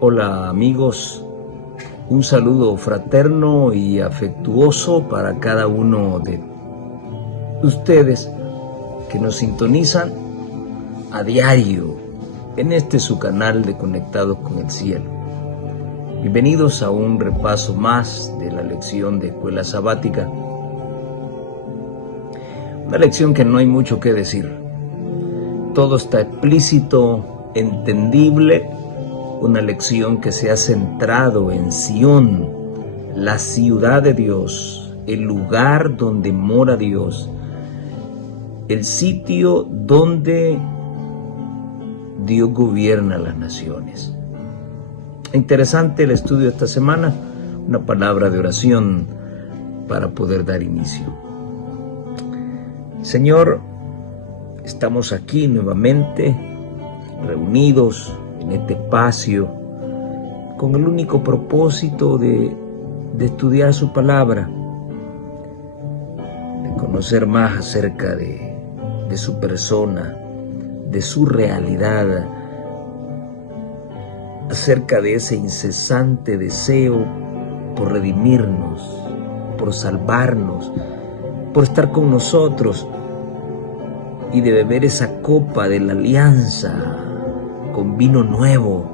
Hola amigos, un saludo fraterno y afectuoso para cada uno de ustedes que nos sintonizan a diario en este su canal de Conectados con el Cielo. Bienvenidos a un repaso más de la lección de Escuela Sabática. Una lección que no hay mucho que decir. Todo está explícito, entendible. Una lección que se ha centrado en Sión, la ciudad de Dios, el lugar donde mora Dios, el sitio donde Dios gobierna las naciones. Interesante el estudio de esta semana, una palabra de oración para poder dar inicio. Señor, estamos aquí nuevamente, reunidos en este espacio, con el único propósito de estudiar su palabra, de conocer más acerca de su persona, de su realidad, acerca de ese incesante deseo por redimirnos, por salvarnos, por estar con nosotros y de beber esa copa de la alianza con vino nuevo,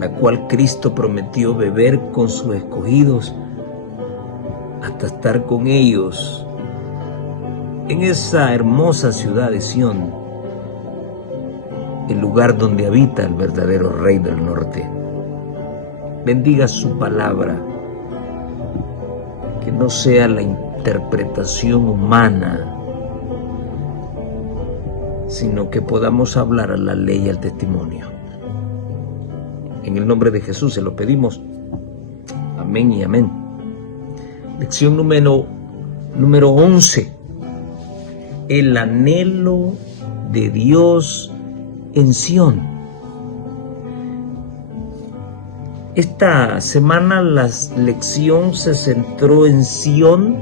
la cual Cristo prometió beber con sus escogidos hasta estar con ellos en esa hermosa ciudad de Sión, el lugar donde habita el verdadero Rey del Norte. Bendiga su palabra, que no sea la interpretación humana, sino que podamos hablar a la ley y al testimonio. En el nombre de Jesús se lo pedimos. Amén y amén. Lección número 11. El anhelo de Dios en Sión. Esta semana la lección se centró en Sión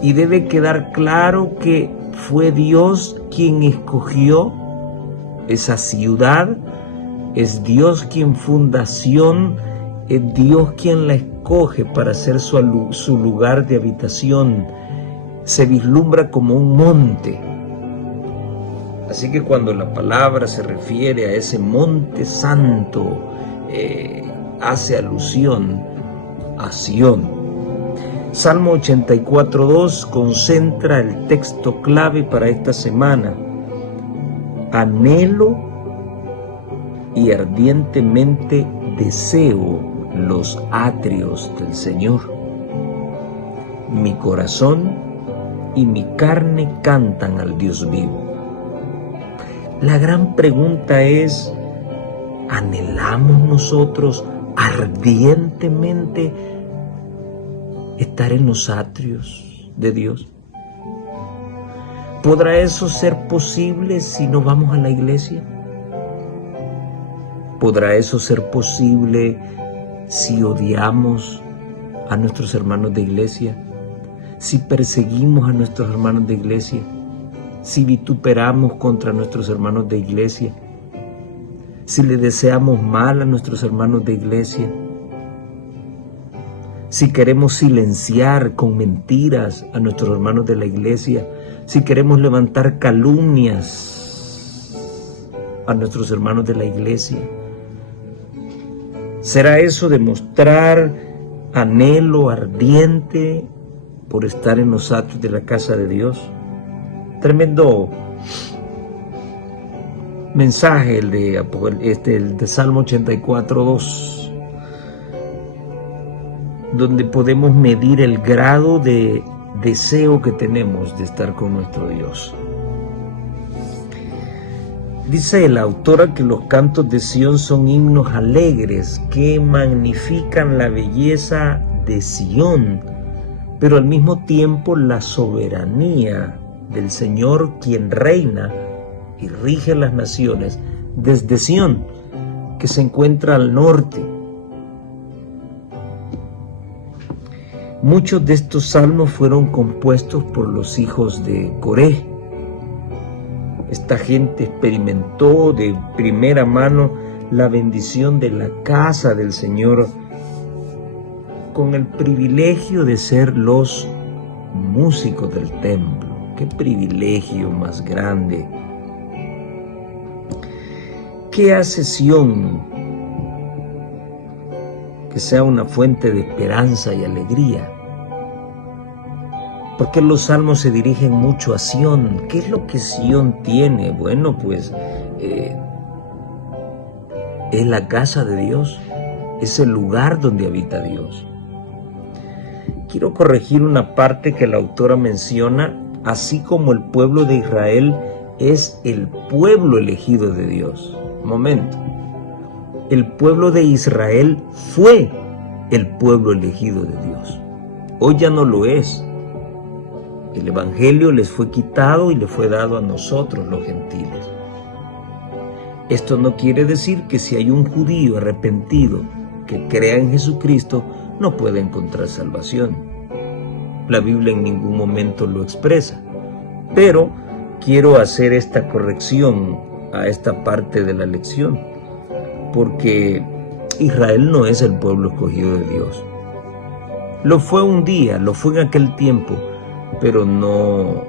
y debe quedar claro que fue Dios quien escogió esa ciudad, es Dios quien funda Sión, es Dios quien la escoge para ser su lugar de habitación. Se vislumbra como un monte. Así que cuando la palabra se refiere a ese monte santo, hace alusión a Sión. Salmo 84:2 concentra el texto clave para esta semana. Anhelo y ardientemente deseo los atrios del Señor. Mi corazón y mi carne cantan al Dios vivo. La gran pregunta es, ¿anhelamos nosotros ardientemente estar en los atrios de Dios? ¿Podrá eso ser posible si no vamos a la iglesia? ¿Podrá eso ser posible si odiamos a nuestros hermanos de iglesia? Si perseguimos a nuestros hermanos de iglesia? Si vituperamos contra nuestros hermanos de iglesia? Si le deseamos mal a nuestros hermanos de iglesia? Si queremos silenciar con mentiras a nuestros hermanos de la iglesia, si queremos levantar calumnias a nuestros hermanos de la iglesia, ¿será eso demostrar anhelo ardiente por estar en los atrios de la casa de Dios? Tremendo mensaje el de Salmo 84:2. Donde podemos medir el grado de deseo que tenemos de estar con nuestro Dios. Dice la autora que los cantos de Sión son himnos alegres que magnifican la belleza de Sión, pero al mismo tiempo la soberanía del Señor, quien reina y rige las naciones desde Sión, que se encuentra al norte. Muchos de estos salmos fueron compuestos por los hijos de Coré. Esta gente experimentó de primera mano la bendición de la casa del Señor con el privilegio de ser los músicos del templo. ¡Qué privilegio más grande! ¡Qué accesión! Que sea una fuente de esperanza y alegría. Porque los salmos se dirigen mucho a Sión. ¿Qué es lo que Sión tiene? Bueno, pues es la casa de Dios, es el lugar donde habita Dios. Quiero corregir una parte que la autora menciona, así como el pueblo de Israel es el pueblo elegido de Dios. Momento. El pueblo de Israel fue el pueblo elegido de Dios. Hoy ya no lo es. El evangelio les fue quitado y le fue dado a nosotros los gentiles. Esto no quiere decir que si hay un judío arrepentido que crea en Jesucristo, no puede encontrar salvación. La Biblia en ningún momento lo expresa. Pero quiero hacer esta corrección a esta parte de la lección, porque Israel no es el pueblo escogido de Dios. Lo fue un día, lo fue en aquel tiempo, pero no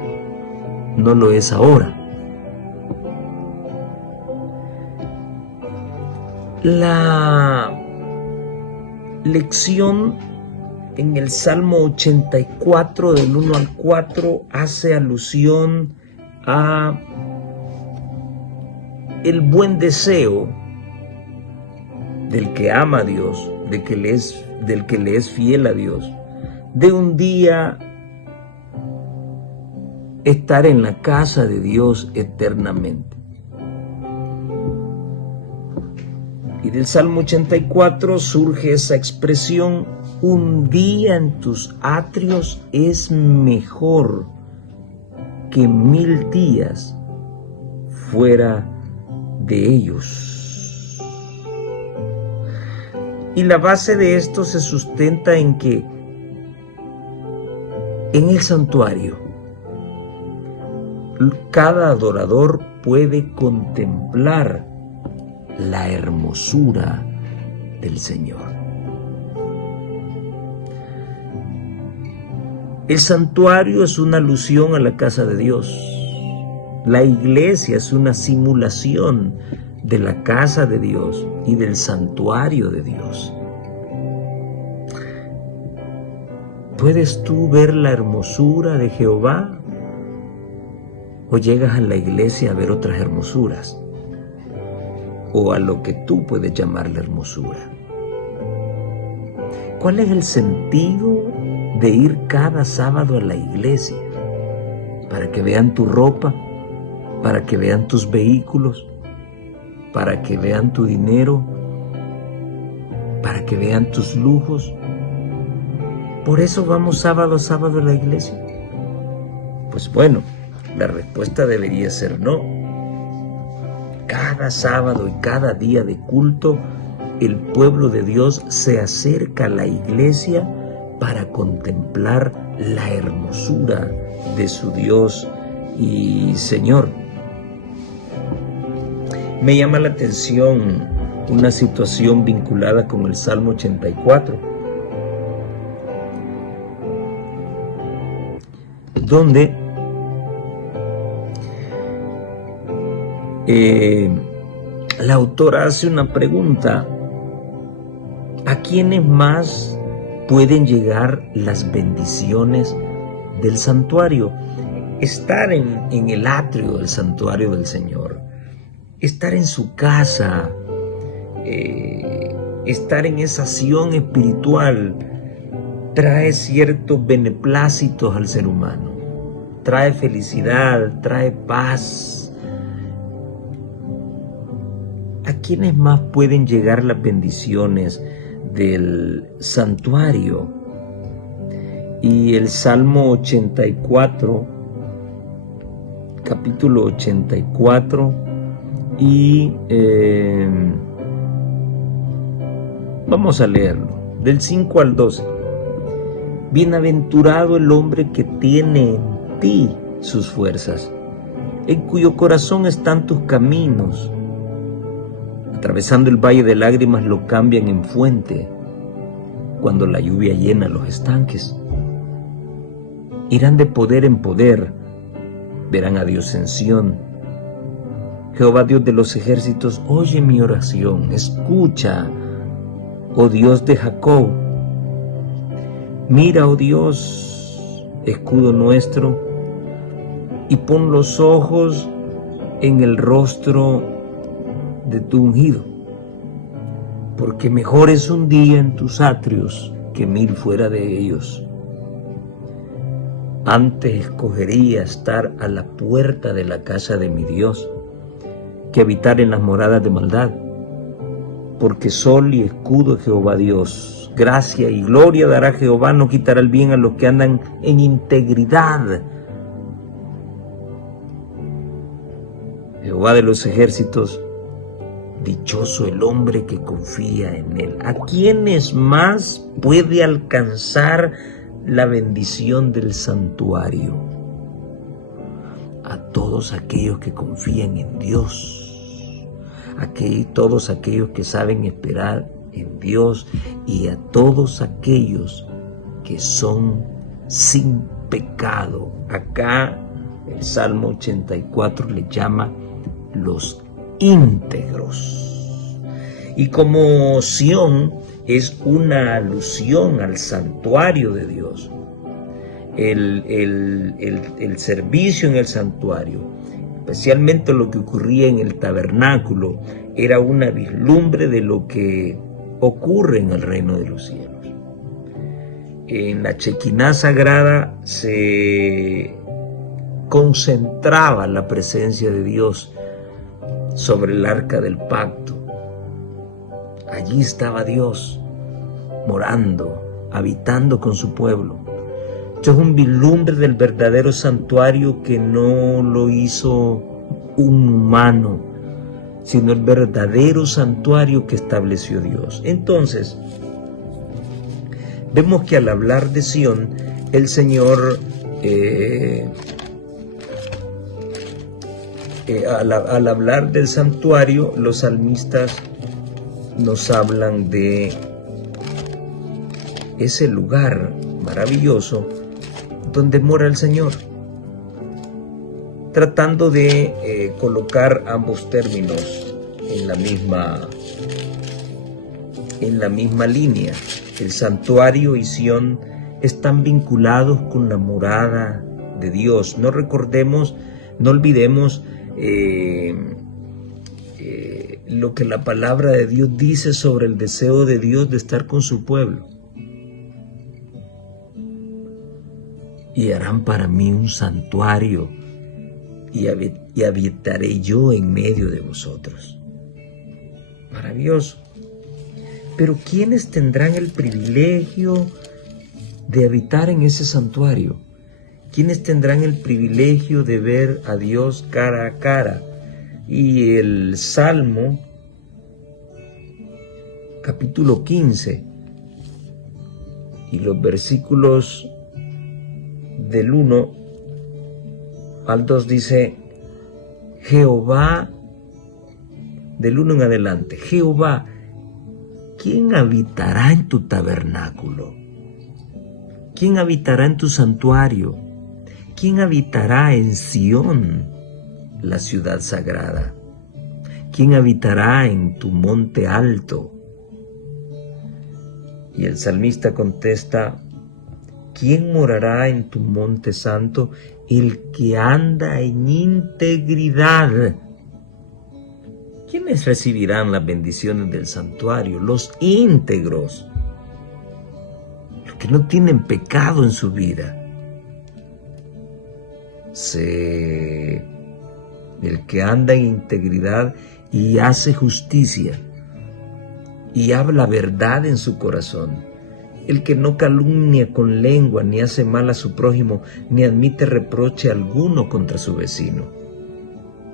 lo es ahora. La lección en el Salmo 84 del 1 al 4 hace alusión a el buen deseo del que ama a Dios, del que le es fiel a Dios, de un día estar en la casa de Dios eternamente. Y del Salmo 84 surge esa expresión: un día en tus atrios es mejor que 1000 días fuera de ellos. Y la base de esto se sustenta en que en el santuario cada adorador puede contemplar la hermosura del Señor. El santuario es una alusión a la casa de Dios. La iglesia es una simulación de la casa de Dios y del santuario de Dios. ¿Puedes tú ver la hermosura de Jehová? ¿O llegas a la iglesia a ver otras hermosuras? O a lo que tú puedes llamar la hermosura. ¿Cuál es el sentido de ir cada sábado a la iglesia? ¿Para que vean tu ropa? ¿Para que vean tus vehículos? ¿Para que vean tu dinero? ¿Para que vean tus lujos? ¿Por eso vamos sábado a sábado a la iglesia? Pues bueno, la respuesta debería ser no. Cada sábado y cada día de culto, el pueblo de Dios se acerca a la iglesia para contemplar la hermosura de su Dios y Señor. Me llama la atención una situación vinculada con el Salmo 84, donde la autora hace una pregunta: ¿a quiénes más pueden llegar las bendiciones del santuario? Estar en el atrio del santuario del Señor, estar en su casa, estar en esa acción espiritual, trae ciertos beneplácitos al ser humano, trae felicidad, trae paz. ¿A quiénes más pueden llegar las bendiciones del santuario? Y el Salmo 84, capítulo 84, y vamos a leerlo, del 5 al 12. Bienaventurado el hombre que tiene en ti sus fuerzas, en cuyo corazón están tus caminos. atravesando el valle de lágrimas, lo cambian en fuente cuando la lluvia llena los estanques. Irán de poder en poder, verán a Dios en Sión. Jehová Dios de los ejércitos, oye mi oración, escucha, oh Dios de Jacob. Mira, oh Dios, escudo nuestro, y pon los ojos en el rostro de tu ungido, porque mejor es un día en tus atrios que 1000 fuera de ellos. Antes escogería estar a la puerta de la casa de mi Dios que habitar en las moradas de maldad, porque sol y escudo es Jehová Dios. Gracia y gloria dará Jehová, no quitará el bien a los que andan en integridad. Jehová de los ejércitos, dichoso el hombre que confía en él. ¿A quiénes más puede alcanzar la bendición del santuario? A todos aquellos que confían en Dios, todos aquellos que saben esperar en Dios, y a todos aquellos que son sin pecado. Acá el Salmo 84 le llama los íntegros. Y como Sión es una alusión al santuario de Dios, el servicio en el santuario, especialmente lo que ocurría en el tabernáculo, era una vislumbre de lo que ocurre en el reino de los cielos. En la Chequiná sagrada se concentraba la presencia de Dios sobre el arca del pacto. Allí estaba Dios morando, habitando con su pueblo. Esto es un vislumbre del verdadero santuario que no lo hizo un humano, sino el verdadero santuario que estableció Dios. Entonces, vemos que al hablar de Sión, el Señor, al hablar del santuario, los salmistas nos hablan de ese lugar maravilloso donde mora el Señor, tratando de colocar ambos términos en la misma línea. El santuario y Sión están vinculados con la morada de Dios. No olvidemos lo que la palabra de Dios dice sobre el deseo de Dios de estar con su pueblo. Y harán para mí un santuario, y habitaré yo en medio de vosotros. Maravilloso. Pero ¿quiénes tendrán el privilegio de habitar en ese santuario? ¿Quiénes tendrán el privilegio de ver a Dios cara a cara? Y el Salmo, capítulo 15, y los versículos del 1 al 2 dice: Jehová, del 1 en adelante, Jehová, ¿quién habitará en tu tabernáculo? ¿Quién habitará en tu santuario? ¿Quién habitará en Sión, la ciudad sagrada? ¿Quién habitará en tu monte alto? Y el salmista contesta: ¿quién morará en tu monte santo? El que anda en integridad. ¿Quiénes recibirán las bendiciones del santuario? Los íntegros, los que no tienen pecado en su vida. El que anda en integridad y hace justicia y habla verdad en su corazón. El que no calumnia con lengua, ni hace mal a su prójimo, ni admite reproche alguno contra su vecino.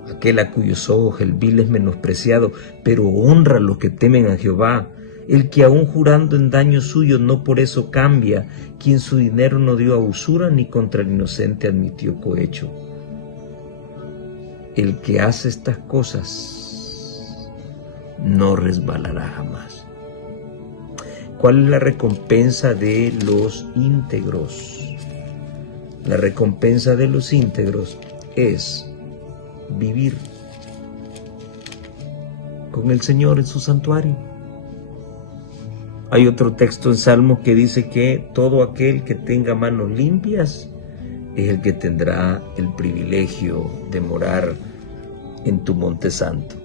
Aquel a cuyos ojos el vil es menospreciado, pero honra a los que temen a Jehová. El que aun jurando en daño suyo no por eso cambia, quien su dinero no dio a usura, ni contra el inocente admitió cohecho. El que hace estas cosas no resbalará jamás. ¿Cuál es la recompensa de los íntegros? La recompensa de los íntegros es vivir con el Señor en su santuario. Hay otro texto en Salmos que dice que todo aquel que tenga manos limpias es el que tendrá el privilegio de morar en tu monte santo.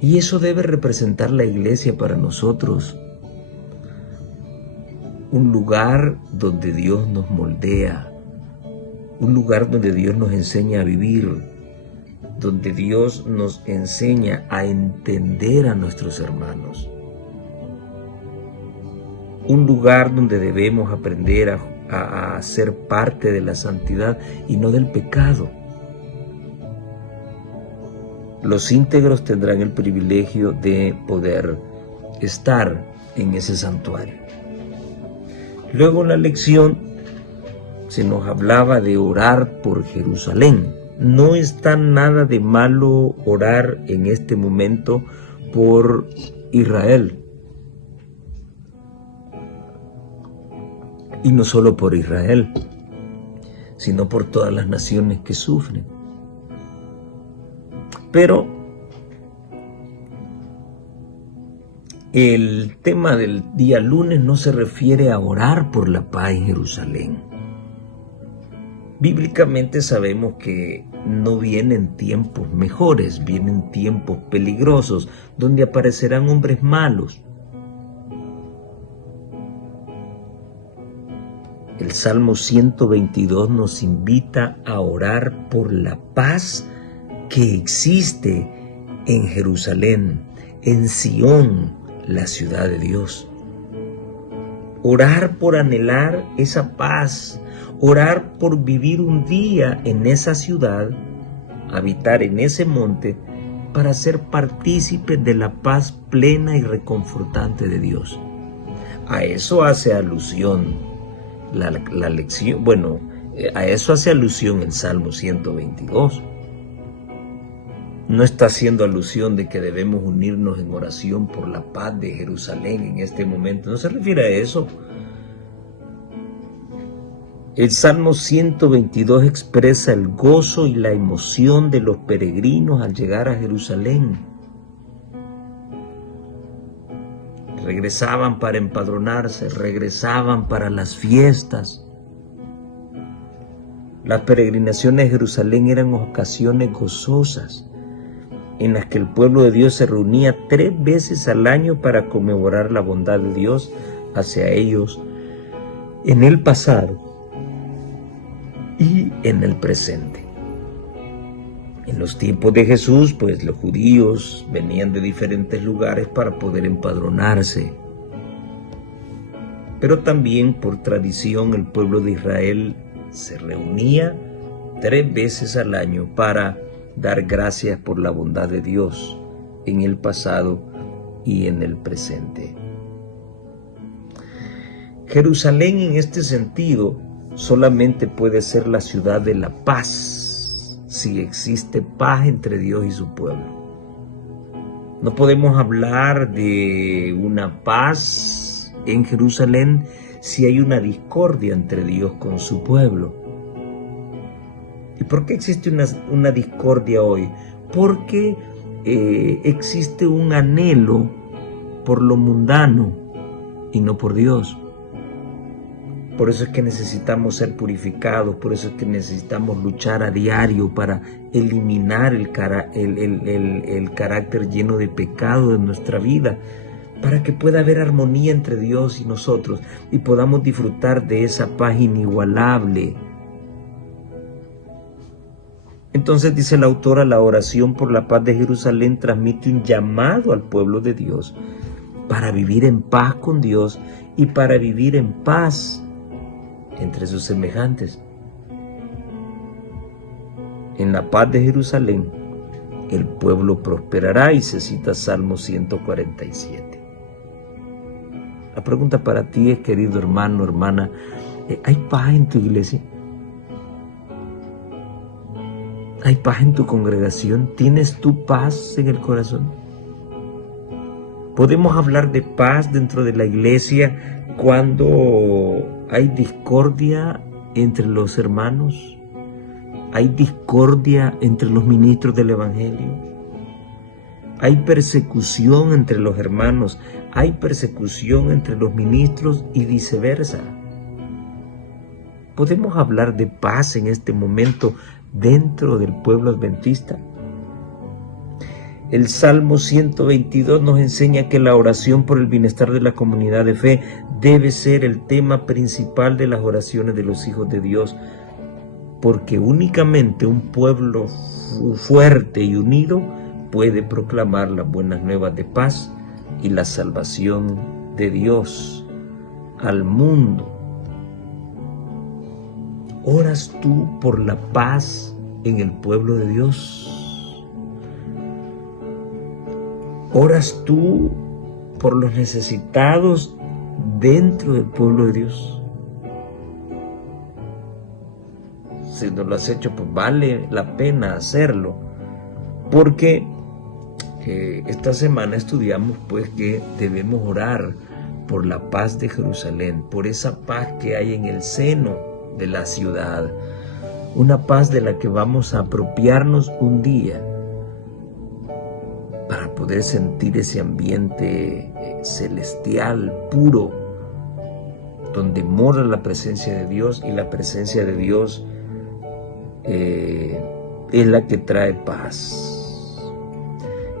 Y eso debe representar la iglesia para nosotros. Un lugar donde Dios nos moldea, un lugar donde Dios nos enseña a vivir, donde Dios nos enseña a entender a nuestros hermanos. Un lugar donde debemos aprender a ser parte de la santidad y no del pecado. Los íntegros tendrán el privilegio de poder estar en ese santuario. Luego en la lección se nos hablaba de orar por Jerusalén. No está nada de malo orar en este momento por Israel. Y no solo por Israel, sino por todas las naciones que sufren. Pero el tema del día lunes no se refiere a orar por la paz en Jerusalén. Bíblicamente sabemos que no vienen tiempos mejores, vienen tiempos peligrosos, donde aparecerán hombres malos. El Salmo 122 nos invita a orar por la paz que existe en Jerusalén, en Sión, la ciudad de Dios. Orar por anhelar esa paz, orar por vivir un día en esa ciudad, habitar en ese monte, para ser partícipes de la paz plena y reconfortante de Dios. A eso hace alusión la lección, a eso hace alusión el Salmo 122. No está haciendo alusión de que debemos unirnos en oración por la paz de Jerusalén en este momento. No se refiere a eso. El Salmo 122 expresa el gozo y la emoción de los peregrinos al llegar a Jerusalén. Regresaban para empadronarse, regresaban para las fiestas. Las peregrinaciones a Jerusalén eran ocasiones gozosas, en las que el pueblo de Dios se reunía 3 veces al año para conmemorar la bondad de Dios hacia ellos en el pasado y en el presente. En los tiempos de Jesús, pues los judíos venían de diferentes lugares para poder empadronarse. Pero también por tradición el pueblo de Israel se reunía 3 veces al año para dar gracias por la bondad de Dios en el pasado y en el presente. Jerusalén en este sentido solamente puede ser la ciudad de la paz si existe paz entre Dios y su pueblo. No podemos hablar de una paz en Jerusalén si hay una discordia entre Dios con su pueblo. ¿Y por qué existe una discordia hoy? Porque existe un anhelo por lo mundano y no por Dios. Por eso es que necesitamos ser purificados, por eso es que necesitamos luchar a diario para eliminar el carácter lleno de pecado de nuestra vida, para que pueda haber armonía entre Dios y nosotros y podamos disfrutar de esa paz inigualable. Entonces dice la autora, la oración por la paz de Jerusalén transmite un llamado al pueblo de Dios para vivir en paz con Dios y para vivir en paz entre sus semejantes. En la paz de Jerusalén el pueblo prosperará, y se cita Salmo 147. La pregunta para ti es, querido hermano, hermana, ¿hay paz en tu iglesia? ¿Hay paz en tu congregación? ¿Tienes tu paz en el corazón? Podemos hablar de paz dentro de la iglesia cuando hay discordia entre los hermanos, hay discordia entre los ministros del Evangelio, hay persecución entre los hermanos, hay persecución entre los ministros y viceversa. ¿Podemos hablar de paz en este momento dentro del pueblo adventista? El Salmo 122 nos enseña que la oración por el bienestar de la comunidad de fe debe ser el tema principal de las oraciones de los hijos de Dios, porque únicamente un pueblo fuerte y unido puede proclamar las buenas nuevas de paz y la salvación de Dios al mundo. ¿Oras tú por la paz en el pueblo de Dios? ¿Oras tú por los necesitados dentro del pueblo de Dios? Si no lo has hecho, pues vale la pena hacerlo, porque esta semana estudiamos pues que debemos orar por la paz de Jerusalén, por esa paz que hay en el seno de la ciudad, una paz de la que vamos a apropiarnos un día para poder sentir ese ambiente celestial, puro, donde mora la presencia de Dios, y la presencia de Dios es la que trae paz.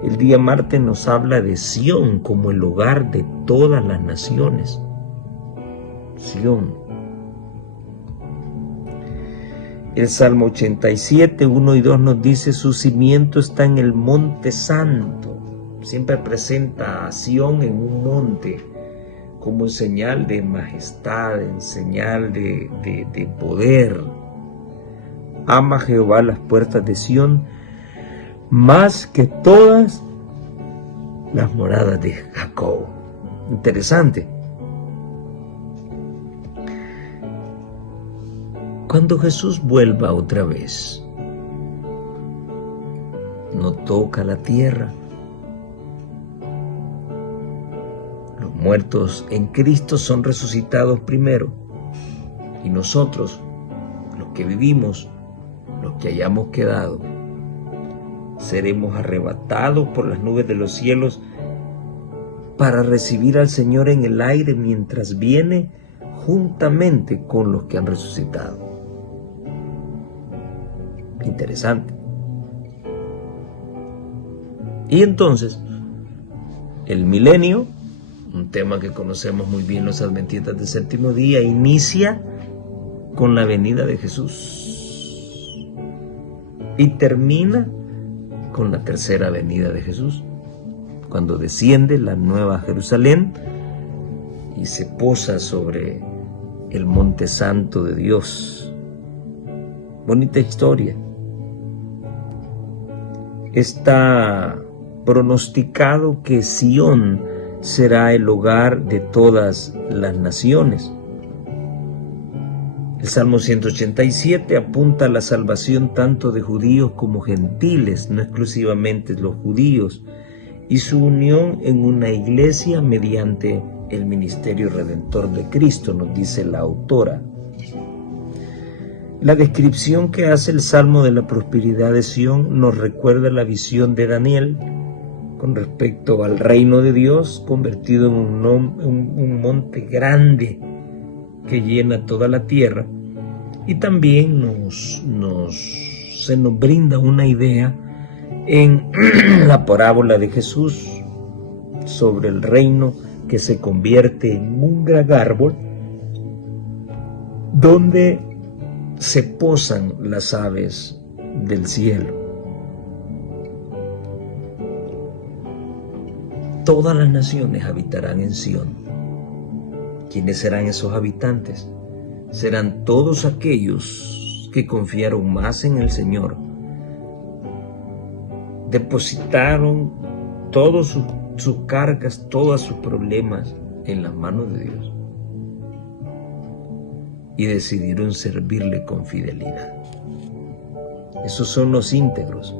El día martes nos habla de Sión como el hogar de todas las naciones. Sión. El Salmo 87, 1 y 2 nos dice: su cimiento está en el monte santo. Siempre presenta a Sión en un monte como señal de majestad, en señal de poder. Ama Jehová las puertas de Sión más que todas las moradas de Jacob. Interesante. Cuando Jesús vuelva otra vez, no toca la tierra. Los muertos en Cristo son resucitados primero, y nosotros, los que vivimos, los que hayamos quedado, seremos arrebatados por las nubes de los cielos para recibir al Señor en el aire mientras viene juntamente con los que han resucitado. Interesante. Y entonces, el milenio, un tema que conocemos muy bien los adventistas del séptimo día, inicia con la venida de Jesús y termina con la tercera venida de Jesús, cuando desciende la nueva Jerusalén y se posa sobre el monte santo de Dios. Bonita historia. Está pronosticado que Sión será el hogar de todas las naciones. El Salmo 187 apunta a la salvación tanto de judíos como gentiles, no exclusivamente los judíos, y su unión en una iglesia mediante el ministerio redentor de Cristo, nos dice la autora. La descripción que hace el Salmo de la prosperidad de Sión nos recuerda la visión de Daniel con respecto al reino de Dios convertido en un monte grande que llena toda la tierra, y también se nos brinda una idea en la parábola de Jesús sobre el reino que se convierte en un gran árbol donde se posan las aves del cielo. Todas las naciones habitarán en Sión. ¿Quiénes serán esos habitantes? Serán todos aquellos que confiaron más en el Señor, depositaron todas sus cargas, todos sus problemas en las manos de Dios y decidieron servirle con fidelidad. Esos son los íntegros.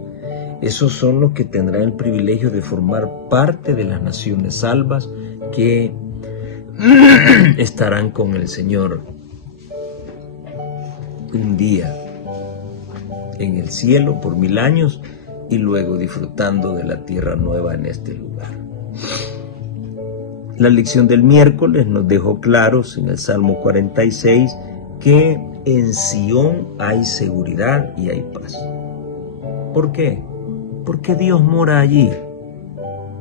Esos son los que tendrán el privilegio de formar parte de las naciones salvas que estarán con el Señor un día en el cielo por 1000 años y luego disfrutando de la tierra nueva en este lugar. La lección del miércoles nos dejó claros en el Salmo 46 que en Sión hay seguridad y hay paz. ¿Por qué? Porque Dios mora allí.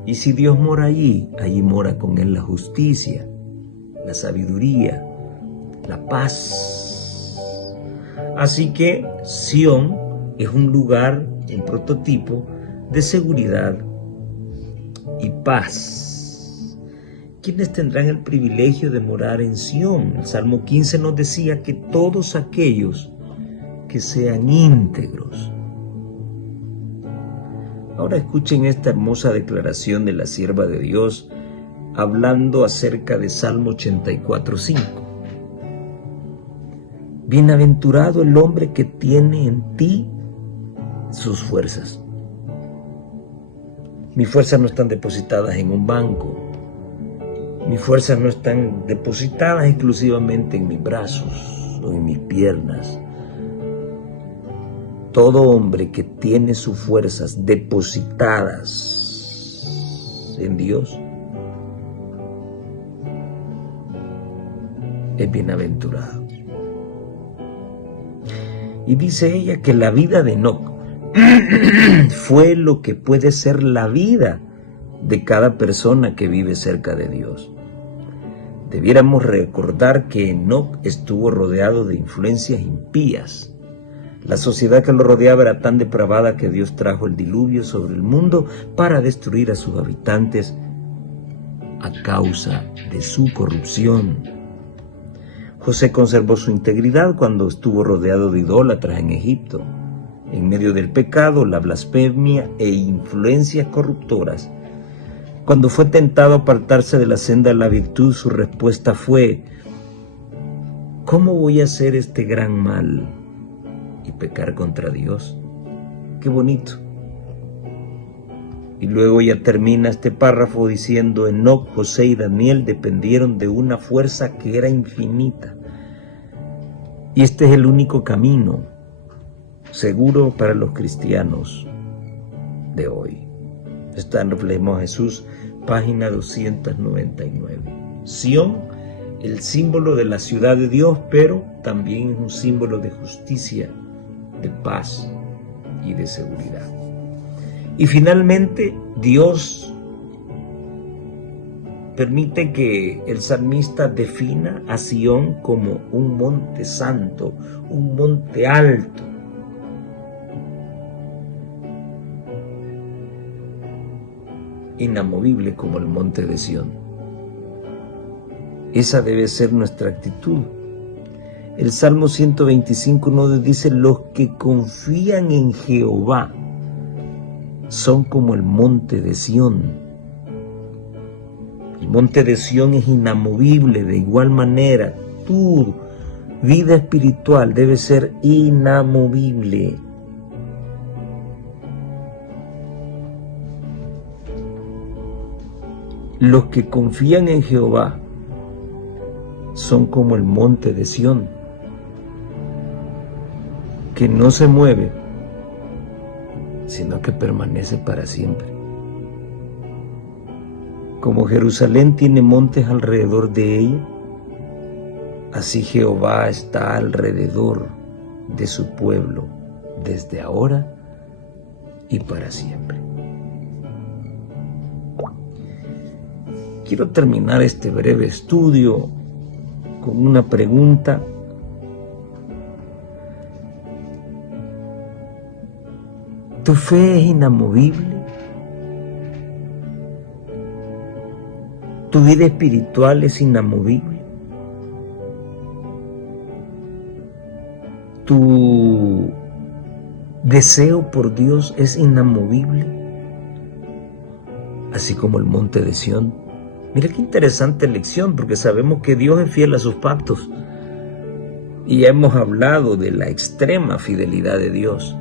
Y si Dios mora allí, allí mora con Él la justicia, la sabiduría, la paz. Así que Sión es un lugar, un prototipo de seguridad y paz. ¿Quiénes tendrán el privilegio de morar en Sión? El Salmo 15 nos decía que todos aquellos que sean íntegros. Ahora escuchen esta hermosa declaración de la sierva de Dios hablando acerca de Salmo 84:5. Bienaventurado el hombre que tiene en ti sus fuerzas. Mis fuerzas no están depositadas en un banco. Mis fuerzas no están depositadas exclusivamente en mis brazos o en mis piernas. Todo hombre que tiene sus fuerzas depositadas en Dios es bienaventurado. Y dice ella que la vida de Enoc fue lo que puede ser la vida de cada persona que vive cerca de Dios. Debiéramos recordar que Enoc estuvo rodeado de influencias impías. La sociedad que lo rodeaba era tan depravada que Dios trajo el diluvio sobre el mundo para destruir a sus habitantes a causa de su corrupción. José conservó su integridad cuando estuvo rodeado de idólatras en Egipto. En medio del pecado, la blasfemia e influencias corruptoras. Cuando fue tentado a apartarse de la senda de la virtud, su respuesta fue: ¿cómo voy a hacer este gran mal y pecar contra Dios? Qué bonito. Y luego ya termina este párrafo diciendo: Enoc, José y Daniel dependieron de una fuerza que era infinita. Y este es el único camino seguro para los cristianos de hoy. Está en Reflejemos a Jesús, página 299. Sión, el símbolo de la ciudad de Dios, pero también es un símbolo de justicia, de paz y de seguridad. Y finalmente, Dios permite que el salmista defina a Sión como un monte santo, un monte alto. Inamovible como el monte de Sión. Esa debe ser nuestra actitud. El Salmo 125 nos dice: los que confían en Jehová son como el monte de Sión. El monte de Sión es inamovible. De igual manera, tu vida espiritual debe ser inamovible. Los que confían en Jehová son como el monte de Sión, que no se mueve, sino que permanece para siempre. Como Jerusalén tiene montes alrededor de ella, así Jehová está alrededor de su pueblo, desde ahora y para siempre. Quiero terminar este breve estudio con una pregunta. ¿Tu fe es inamovible? ¿Tu vida espiritual es inamovible? ¿Tu deseo por Dios es inamovible? Así como el monte de Sión. Mira qué interesante lección, porque sabemos que Dios es fiel a sus pactos. Y ya hemos hablado de la extrema fidelidad de Dios.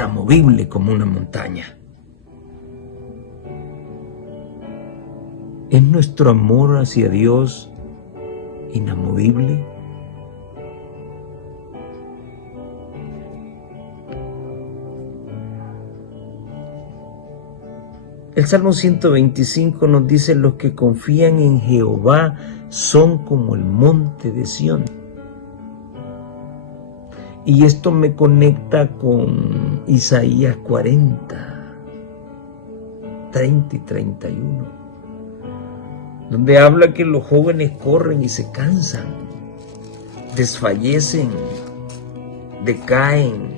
inamovible como una montaña. ¿Es nuestro amor hacia Dios inamovible? El Salmo 125 nos dice: los que confían en Jehová son como el monte de Sión. Y esto me conecta con Isaías 40, 30 y 31, donde habla que los jóvenes corren y se cansan, desfallecen, decaen,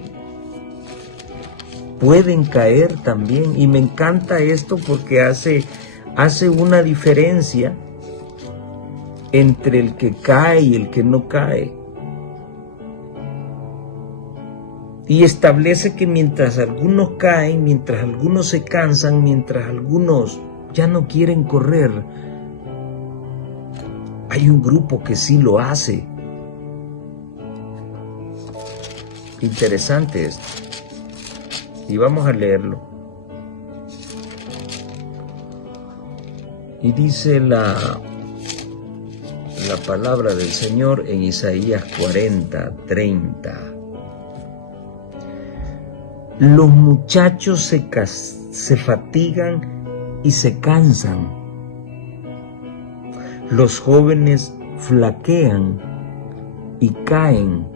pueden caer también. Y me encanta esto porque hace una diferencia entre el que cae y el que no cae. Y establece que mientras algunos caen, mientras algunos se cansan, mientras algunos ya no quieren correr, hay un grupo que sí lo hace. Interesante esto. Y vamos a leerlo. Y dice la palabra del Señor en Isaías 40, 30. Los muchachos se fatigan y se cansan. Los jóvenes flaquean y caen.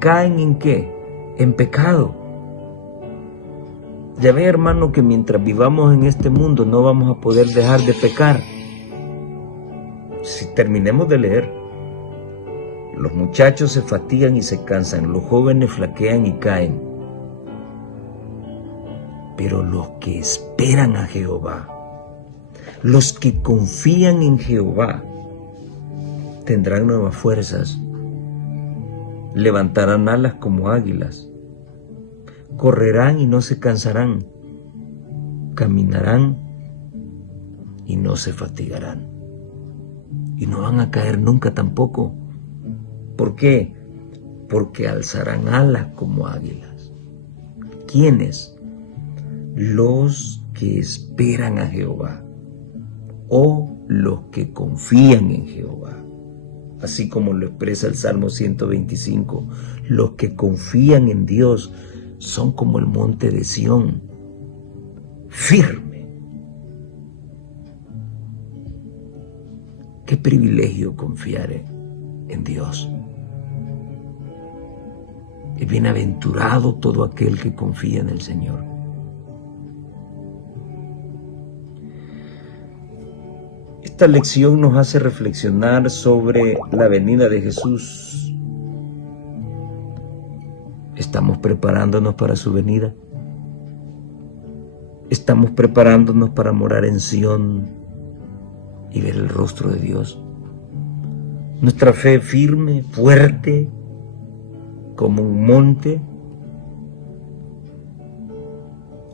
¿Caen en qué? En pecado. Ya ve, hermano, que mientras vivamos en este mundo no vamos a poder dejar de pecar. Si terminemos de leer, los muchachos se fatigan y se cansan, los jóvenes flaquean y caen. Pero los que esperan a Jehová, los que confían en Jehová, tendrán nuevas fuerzas, levantarán alas como águilas, correrán y no se cansarán, caminarán y no se fatigarán. Y no van a caer nunca tampoco. ¿Por qué? Porque alzarán alas como águilas. ¿Quiénes? Los que esperan a Jehová, o los que confían en Jehová. Así como lo expresa el Salmo 125, los que confían en Dios son como el monte de Sión, firme. Qué privilegio confiar en Dios. Es bienaventurado todo aquel que confía en el Señor. Esta lección nos hace reflexionar sobre la venida de Jesús. ¿Estamos preparándonos para su venida? ¿Estamos preparándonos para morar en Sión y ver el rostro de Dios? ¿Nuestra fe firme, fuerte, como un monte?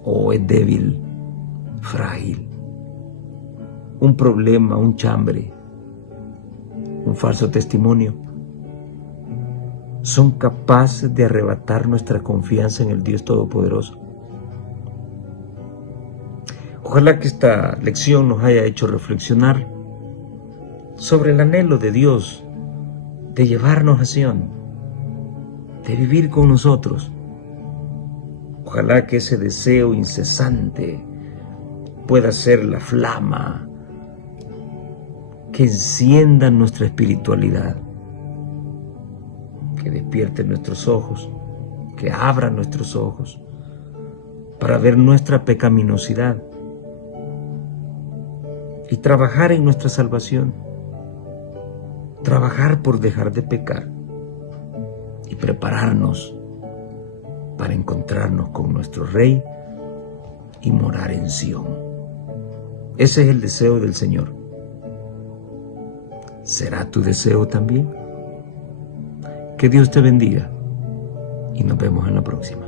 ¿O es débil, frágil? Un problema, un chambre, un falso testimonio, son capaces de arrebatar nuestra confianza en el Dios Todopoderoso. Ojalá que esta lección nos haya hecho reflexionar sobre el anhelo de Dios de llevarnos a Sión, de vivir con nosotros. Ojalá que ese deseo incesante pueda ser la flama que encienda nuestra espiritualidad, que despierte nuestros ojos, que abra nuestros ojos para ver nuestra pecaminosidad y trabajar en nuestra salvación, trabajar por dejar de pecar y prepararnos para encontrarnos con nuestro Rey y morar en Sión. Ese es el deseo del Señor. ¿Será tu deseo también? Que Dios te bendiga y nos vemos en la próxima.